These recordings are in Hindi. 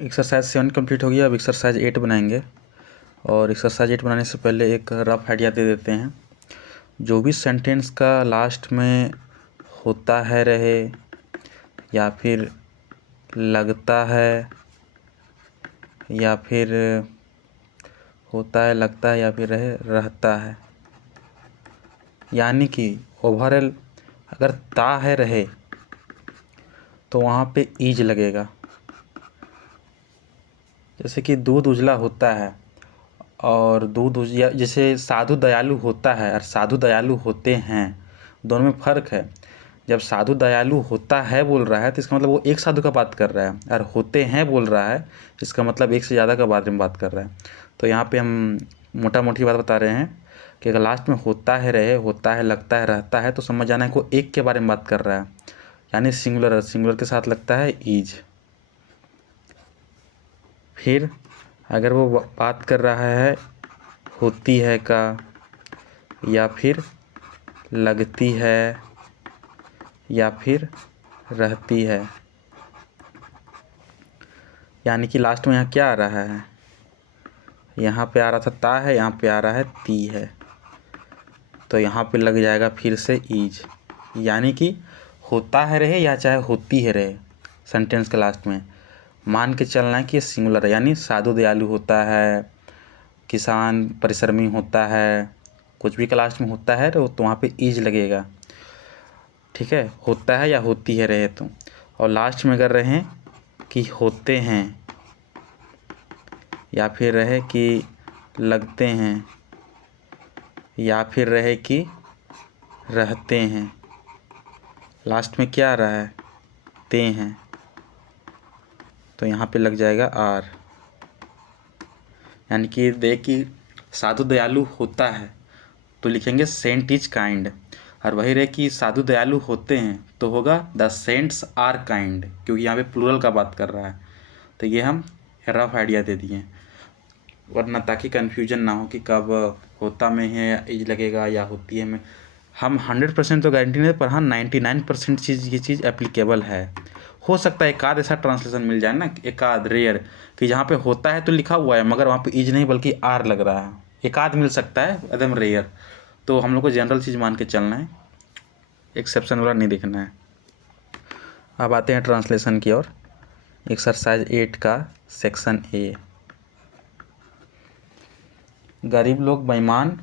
एक्सरसाइज 7 कंप्लीट हो गया। अब एक्सरसाइज 8 बनाएंगे। और एक्सरसाइज 8 बनाने से पहले एक रफ आइडिया दे देते हैं। जो भी सेंटेंस का लास्ट में होता है रहे या फिर लगता है या फिर होता है लगता है या फिर रहता है, यानी कि ओवरऑल अगर ता है रहे तो वहाँ पे ईज लगेगा। जैसे कि दूध उजला होता है और जैसे साधु दयालु होता है और साधु दयालु होते हैं, दोनों में फ़र्क है। जब साधु दयालु होता है बोल रहा है तो इसका मतलब वो एक साधु का बात कर रहा है, और होते हैं बोल रहा है इसका मतलब एक से ज़्यादा का बारे में बात कर रहा है। तो यहाँ पे हम मोटा मोटी बात बता रहे हैं कि अगर लास्ट में होता है रहे, होता है लगता है रहता है, तो समझ जाना है को एक के बारे में बात कर रहा है, यानी सिंगुलर। सिंगुलर के साथ लगता है ईज। फिर अगर वो बात कर रहा है होती है का या फिर लगती है या फिर रहती है, यानी कि लास्ट में यहाँ क्या आ रहा है, यहाँ पे आ रहा था ता है, यहाँ पे आ रहा है ती है, तो यहाँ पे लग जाएगा फिर से ईज। यानी कि होता है रहे या चाहे होती है रहे, सेंटेंस के लास्ट में मान के चलना है कि ये सिंगुलर है। यानी साधु दयालु होता है, किसान परिश्रमी होता है, कुछ भी क्लास में होता है तो वहाँ पे ईज लगेगा। ठीक है, होता है या होती है रहे तो। और लास्ट में अगर रहें कि होते हैं या फिर रहे कि लगते हैं या फिर रहे कि रहते हैं, लास्ट में क्या आ रहा है, ते हैं, तो यहाँ पे लग जाएगा आर। यानी कि कि साधु दयालु होता है तो लिखेंगे सेंट इज काइंड, और वही रहे कि साधु दयालु होते हैं तो होगा द सेंट्स आर काइंड, क्योंकि यहाँ पे प्लूरल का बात कर रहा है। तो ये हम रफ आइडिया दे दिए, वरना ताकि कन्फ्यूजन ना हो कि कब होता में है इज लगेगा या होती है में। हम 100% तो गारंटी नहीं, पर हाँ 99% ये चीज़ एप्लीकेबल है। हो सकता है एक आध ऐसा ट्रांसलेशन मिल जाए ना, एक आध रेयर, कि जहाँ पे होता है तो लिखा हुआ है मगर वहाँ पे इज नहीं बल्कि आर लग रहा है, एक आध मिल सकता है, एकदम रेयर। तो हम लोग को जनरल चीज़ मान के चलना है, एक्सेप्शन वाला नहीं देखना है। अब आते हैं ट्रांसलेशन की ओर। एक्सरसाइज 8 का सेक्शन ए। गरीब लोग बेईमान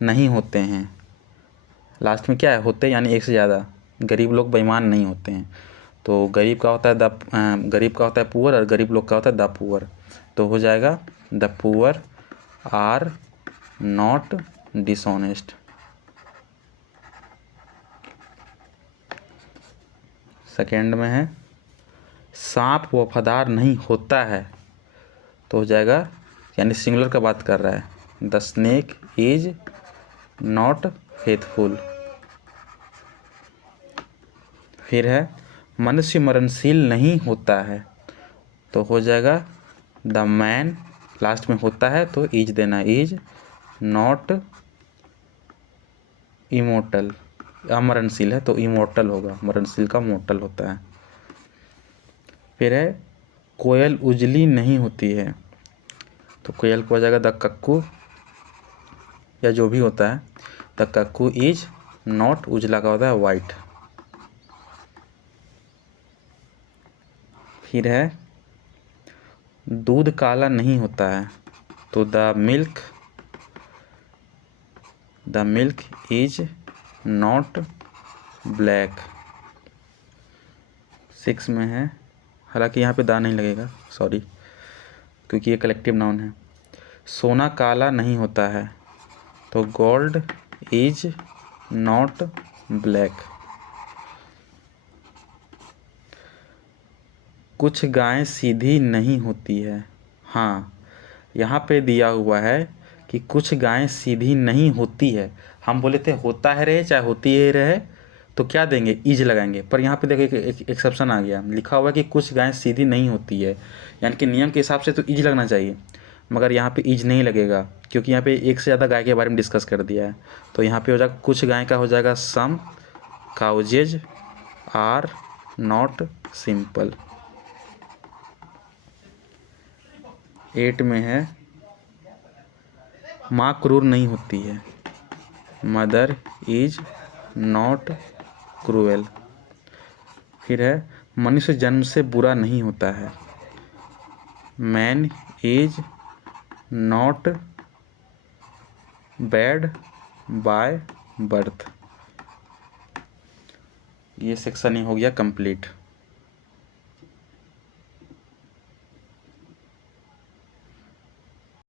नहीं होते हैं। लास्ट में क्या है, होते यानी एक से ज़्यादा। गरीब लोग बेईमान नहीं होते हैं। तो गरीब का होता है गरीब का होता है पुअर, और गरीब लोग का होता है द पुअर। तो हो जाएगा the poor are not dishonest. Second में है सांप वफादार नहीं होता है, तो हो जाएगा, यानी सिंगुलर का बात कर रहा है, the snake is not faithful. फिर है मनुष्य मरणशील नहीं होता है, तो हो जाएगा द मैन, लास्ट में होता है तो इज देना, इज नॉट इमोर्टल। अमरणशील है तो इमोर्टल होगा, मरणशील का मोर्टल होता है। फिर है कोयल उजली नहीं होती है, तो कोयल को हो जाएगा द कक्कू, या जो भी होता है, द कक्कू इज नॉट, उजला का होता है वाइट। फिर है दूध काला नहीं होता है, तो the milk is not black. 6 में है, हालांकि यहाँ पे दा नहीं लगेगा, सॉरी, क्योंकि ये कलेक्टिव नाउन है। सोना काला नहीं होता है, तो गोल्ड इज नॉट ब्लैक। कुछ गायें सीधी नहीं होती है। हाँ, यहाँ पे दिया हुआ है कि कुछ गायें सीधी नहीं होती है। हम बोले थे होता है रहे चाहे होती है रहे तो क्या देंगे, इज लगाएंगे, पर यहाँ पे देखो एक एक्सेप्शन आ गया, लिखा हुआ है कि कुछ गायें सीधी नहीं होती है, यानी कि नियम के हिसाब से तो इज लगना चाहिए, मगर यहाँ पे इज नहीं लगेगा क्योंकि यहाँ पे एक से ज़्यादा गाय के बारे में डिस्कस कर दिया है। तो यहाँ पे हो जाएगा कुछ गाय का हो जाएगा सम काउजेज आर नॉट सिंपल। 8 में है माँ क्रूर नहीं होती है, मदर इज नॉट क्रूएल। फिर है मनुष्य जन्म से बुरा नहीं होता है, man is not bad by birth. ये सेक्शन ही हो गया कंप्लीट।